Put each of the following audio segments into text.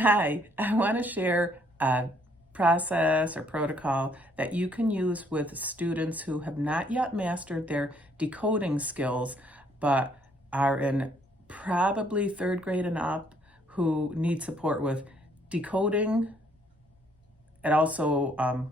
Hi, I want to share a process or protocol that you can use with students who have not yet mastered their decoding skills, but are in probably third grade and up who need support with decoding. It also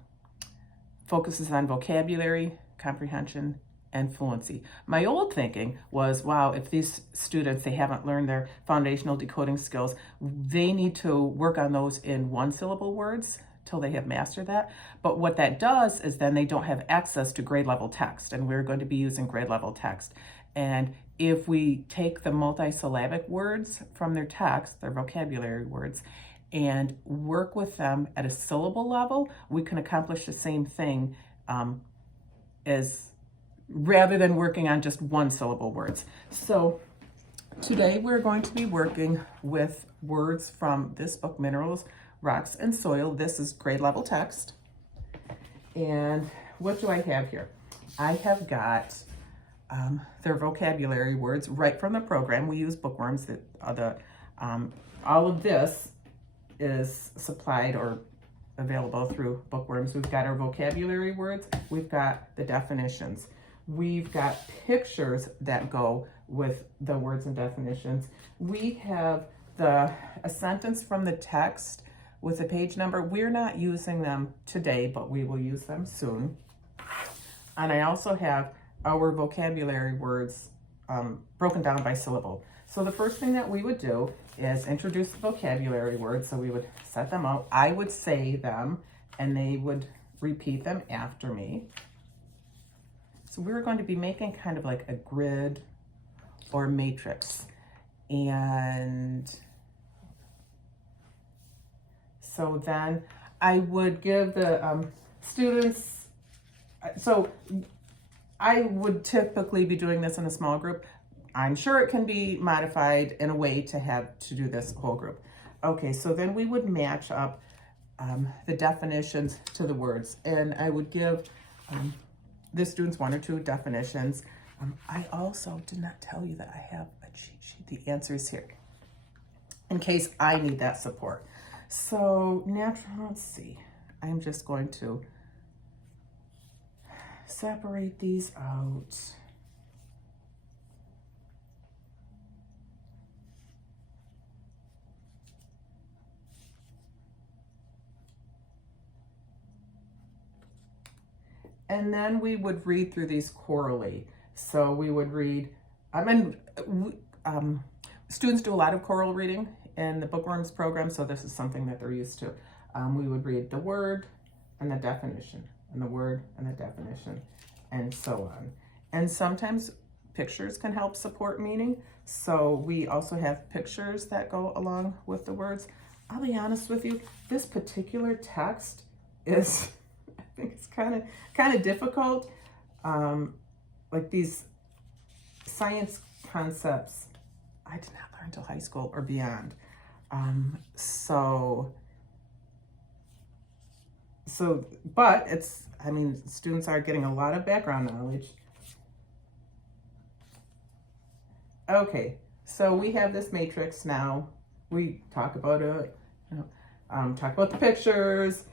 focuses on vocabulary, comprehension, and fluency. My old thinking was, wow, if these students, they haven't learned their foundational decoding skills, they need to work on those in one syllable words till they have mastered that. But what that does is then they don't have access to grade level text, and we're going to be using grade level text. And if we take the multisyllabic words from their text, their vocabulary words, and work with them at a syllable level, we can accomplish the same thing as rather than working on just one syllable words. So today we're going to be working with words from this book, Minerals, Rocks, and Soil. This is grade level text. And what do I have here? I have got their vocabulary words right from the program. We use bookworms. All of this is supplied or available through bookworms. We've got our vocabulary words. We've got the definitions. We've got pictures that go with the words and definitions. We have a sentence from the text with a page number. We're not using them today, but we will use them soon. And I also have our vocabulary words broken down by syllable. So the first thing that we would do is introduce the vocabulary words. So we would set them out. I would say them, and they would repeat them after me. So we're going to be making kind of like a grid or matrix. And so then I would give the students, so I would typically be doing this in a small group. I'm sure it can be modified in a way to do this whole group. Okay, so then we would match up the definitions to the words, and I would give the students one or two definitions. I also did not tell you that I have a cheat sheet, the answers here, in case I need that support. So natural, let's see, I'm just going to separate these out. And then we would read through these chorally. So we would read, students do a lot of choral reading in the Bookworms program, so this is something that they're used to. We would read the word and the definition, and the word and the definition, and so on. And sometimes pictures can help support meaning. So we also have pictures that go along with the words. I'll be honest with you, this particular text is, I think it's kind of difficult. Like these science concepts, I did not learn until high school or beyond. But students are getting a lot of background knowledge. Okay, so we have this matrix now. We talk about it, talk about the pictures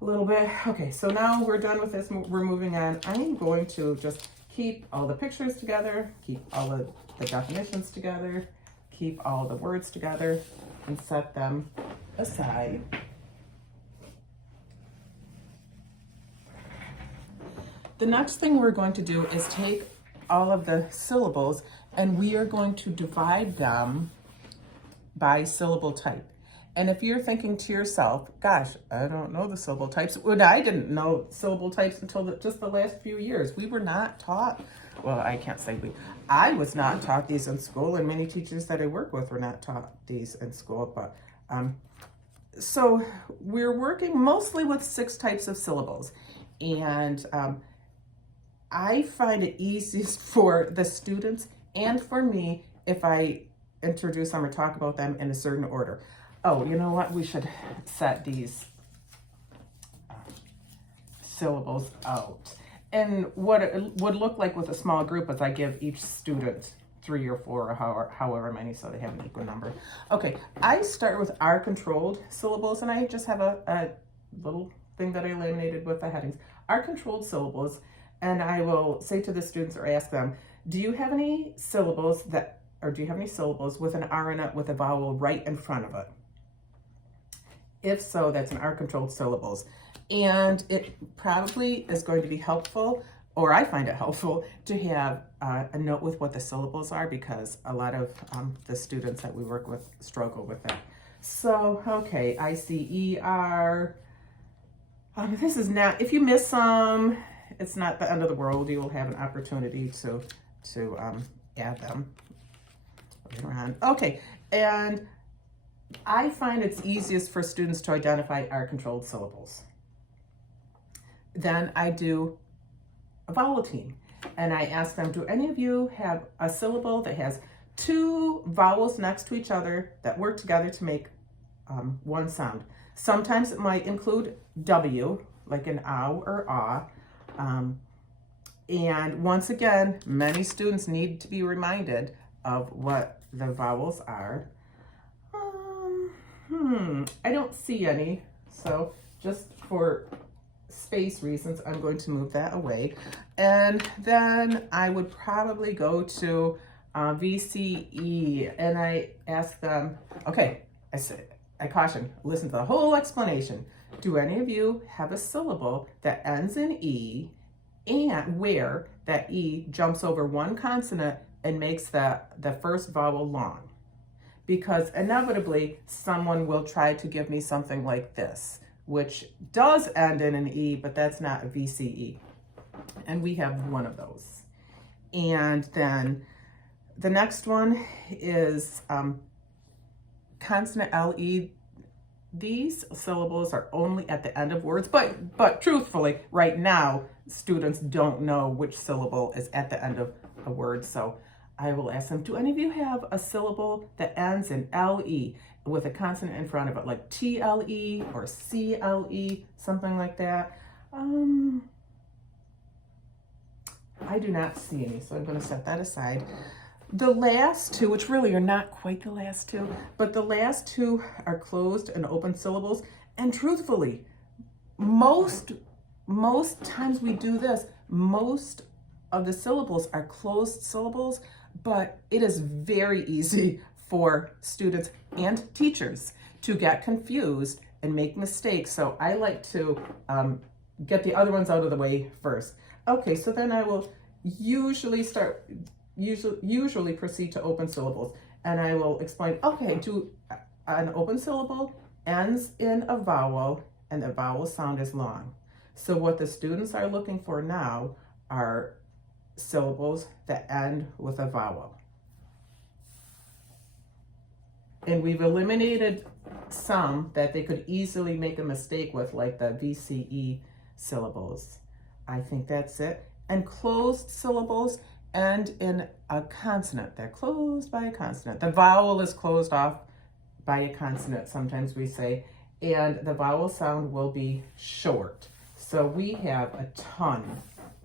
a little bit. Okay, so now we're done with this. We're moving on. I'm going to just keep all the pictures together, keep all of the definitions together, keep all the words together, and set them aside. The next thing we're going to do is take all of the syllables and we are going to divide them by syllable type. And if you're thinking to yourself, gosh, I don't know the syllable types. Well, I didn't know syllable types until just the last few years. We were not taught, well, I can't say we, I was not taught these in school, and many teachers that I work with were not taught these in school. But so we're working mostly with 6 types of syllables. And I find it easiest for the students and for me if I introduce them or talk about them in a certain order. Oh, you know what? We should set these syllables out. And what it would look like with a small group is I give each student 3 or 4 or however many, so they have an equal number. Okay, I start with R controlled syllables, and I just have a little thing that I laminated with the headings. R controlled syllables, and I will say to the students or ask them, do you have any syllables with an R in it with a vowel right in front of it? If so, that's an R controlled syllables. And it probably is going to be helpful, or I find it helpful, to have a note with what the syllables are, because a lot of the students that we work with struggle with that. So, okay, ICER. This is not, if you miss some, it's not the end of the world. You will have an opportunity to add them later on. Okay, and I find it's easiest for students to identify R-controlled syllables. Then I do a vowel team, and I ask them, do any of you have a syllable that has 2 vowels next to each other that work together to make one sound? Sometimes it might include W, like an ow or ah. And once again, many students need to be reminded of what the vowels are. I don't see any, so just for space reasons, I'm going to move that away. And then I would probably go to VCE, and I ask them, okay, I caution, listen to the whole explanation. Do any of you have a syllable that ends in E and where that E jumps over one consonant and makes the first vowel long? Because inevitably someone will try to give me something like this, which does end in an E, but that's not a VCE. And we have one of those. And then the next one is consonant LE. These syllables are only at the end of words, but truthfully, right now, students don't know which syllable is at the end of a word. So I will ask them, do any of you have a syllable that ends in LE with a consonant in front of it, like TLE or CLE, something like that? I do not see any, so I'm going to set that aside. The last 2, which really are not quite the last 2, but the last 2 are closed and open syllables. And truthfully, most times we do this, most of the syllables are closed syllables, but it is very easy for students and teachers to get confused and make mistakes. So I like to get the other ones out of the way first. Okay, so then I will usually proceed to open syllables, and I will explain, okay, an open syllable ends in a vowel and the vowel sound is long. So what the students are looking for now are syllables that end with a vowel. And we've eliminated some that they could easily make a mistake with, like the VCE syllables. I think that's it. And closed syllables end in a consonant. They're closed by a consonant. The vowel is closed off by a consonant, sometimes we say, and the vowel sound will be short. So we have a ton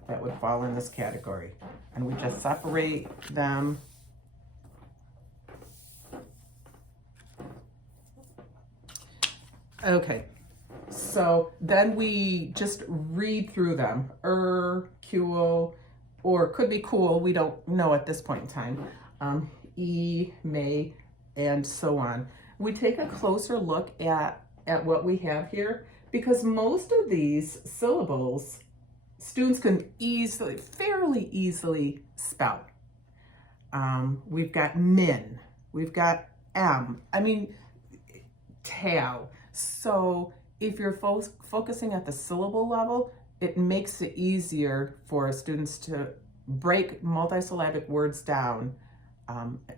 that would fall in this category, and we just separate them. Okay, so then we just read through them. Cool, or could be cool, we don't know at this point in time. E, may, and so on. We take a closer look at what we have here, because most of these syllables students can fairly easily spell. We've got min, we've got tau. So if you're focusing at the syllable level, it makes it easier for students to break multisyllabic words down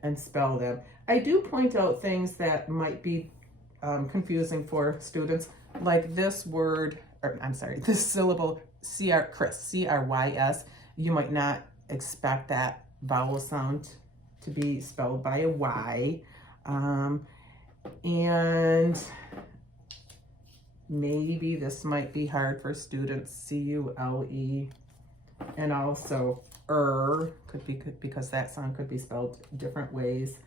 and spell them. I do point out things that might be confusing for students, like this word, this syllable, Chris, C-R-Y-S. You might not expect that vowel sound to be spelled by a Y. And maybe this might be hard for students, C-U-L-E. And also could be because that sound could be spelled different ways.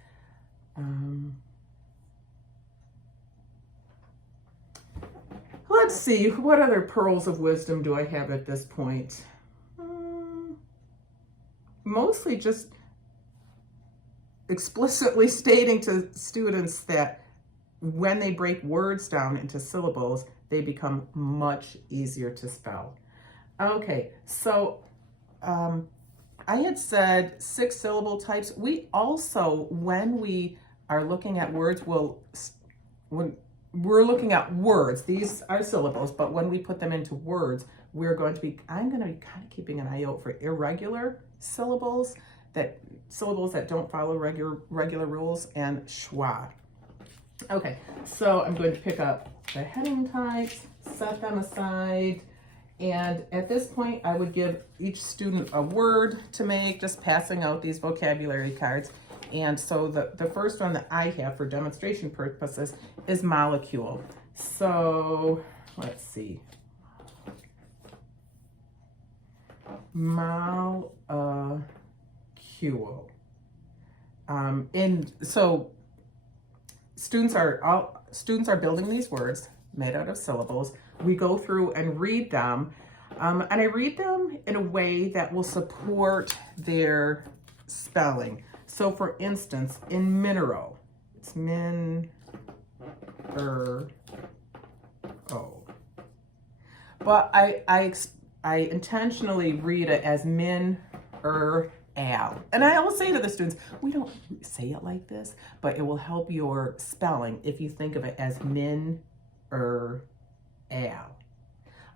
Let's see, what other pearls of wisdom do I have at this point? Mostly just explicitly stating to students that when they break words down into syllables, they become much easier to spell. Okay, so I had said 6 syllable types. We also, when we are looking at words, when we're looking at words, these are syllables, but when we put them into words, I'm going to be kind of keeping an eye out for irregular syllables, syllables that don't follow regular rules, and schwa. Okay, so I'm going to pick up the heading types, set them aside, and at this point, I would give each student a word to make, just passing out these vocabulary cards. And so the first one that I have for demonstration purposes is molecule. So let's see. Molecule. So students are building these words made out of syllables. We go through and read them, and I read them in a way that will support their spelling. So for instance, in mineral, it's min-er-o. But I intentionally read it as min-er-al. And I always say to the students, we don't say it like this, but it will help your spelling if you think of it as min-er-al.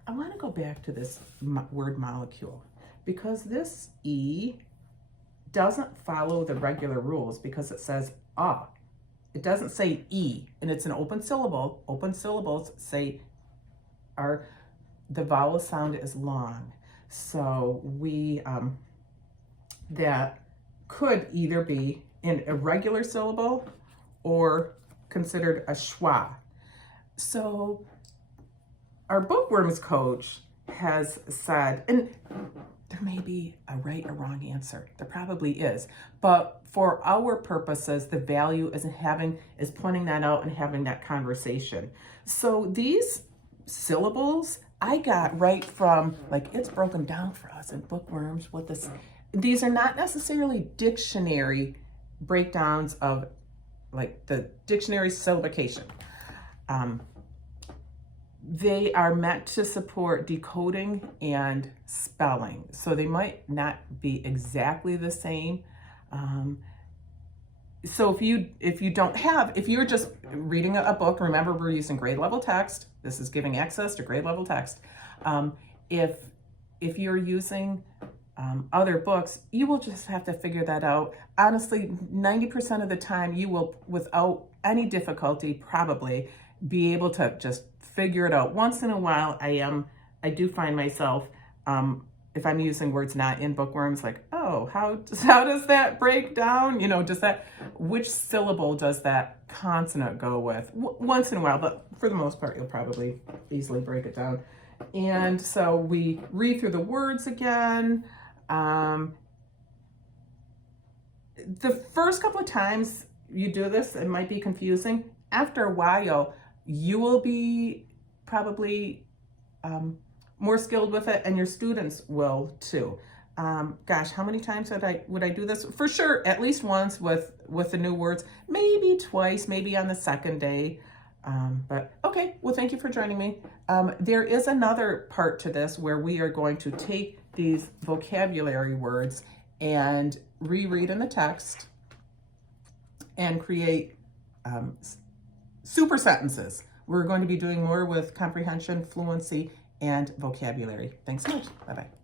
I want to go back to this word molecule, because this E doesn't follow the regular rules because it says ah. It doesn't say E, and it's an open syllable. Open syllables the vowel sound is long. So that could either be in a regular syllable or considered a schwa. So our bookworms coach has said, and there may be a right or wrong answer. There probably is. But for our purposes, the value is pointing that out and having that conversation. So these syllables I got right from, it's broken down for us in bookworms. These are not necessarily dictionary breakdowns of the dictionary syllabication. They are meant to support decoding and spelling. So they might not be exactly the same. So if you're just reading a book, remember we're using grade level text. This is giving access to grade level text. If you're using other books, you will just have to figure that out. Honestly, 90% of the time you will, without any difficulty, probably be able to just figure it out. Once in a while, I do find myself, if I'm using words not in bookworms, oh, how does that break down? Which syllable does that consonant go with? Once in a while, but for the most part, you'll probably easily break it down. And so we read through the words again. The first couple of times you do this, it might be confusing. After a while, you will be probably more skilled with it, and your students will too. Gosh, how many times would I do this? For sure, at least once with the new words, maybe twice, maybe on the second day. But okay, well, thank you for joining me. There is another part to this where we are going to take these vocabulary words and reread in the text and create super sentences. We're going to be doing more with comprehension, fluency, and vocabulary. Thanks so much. Bye-bye.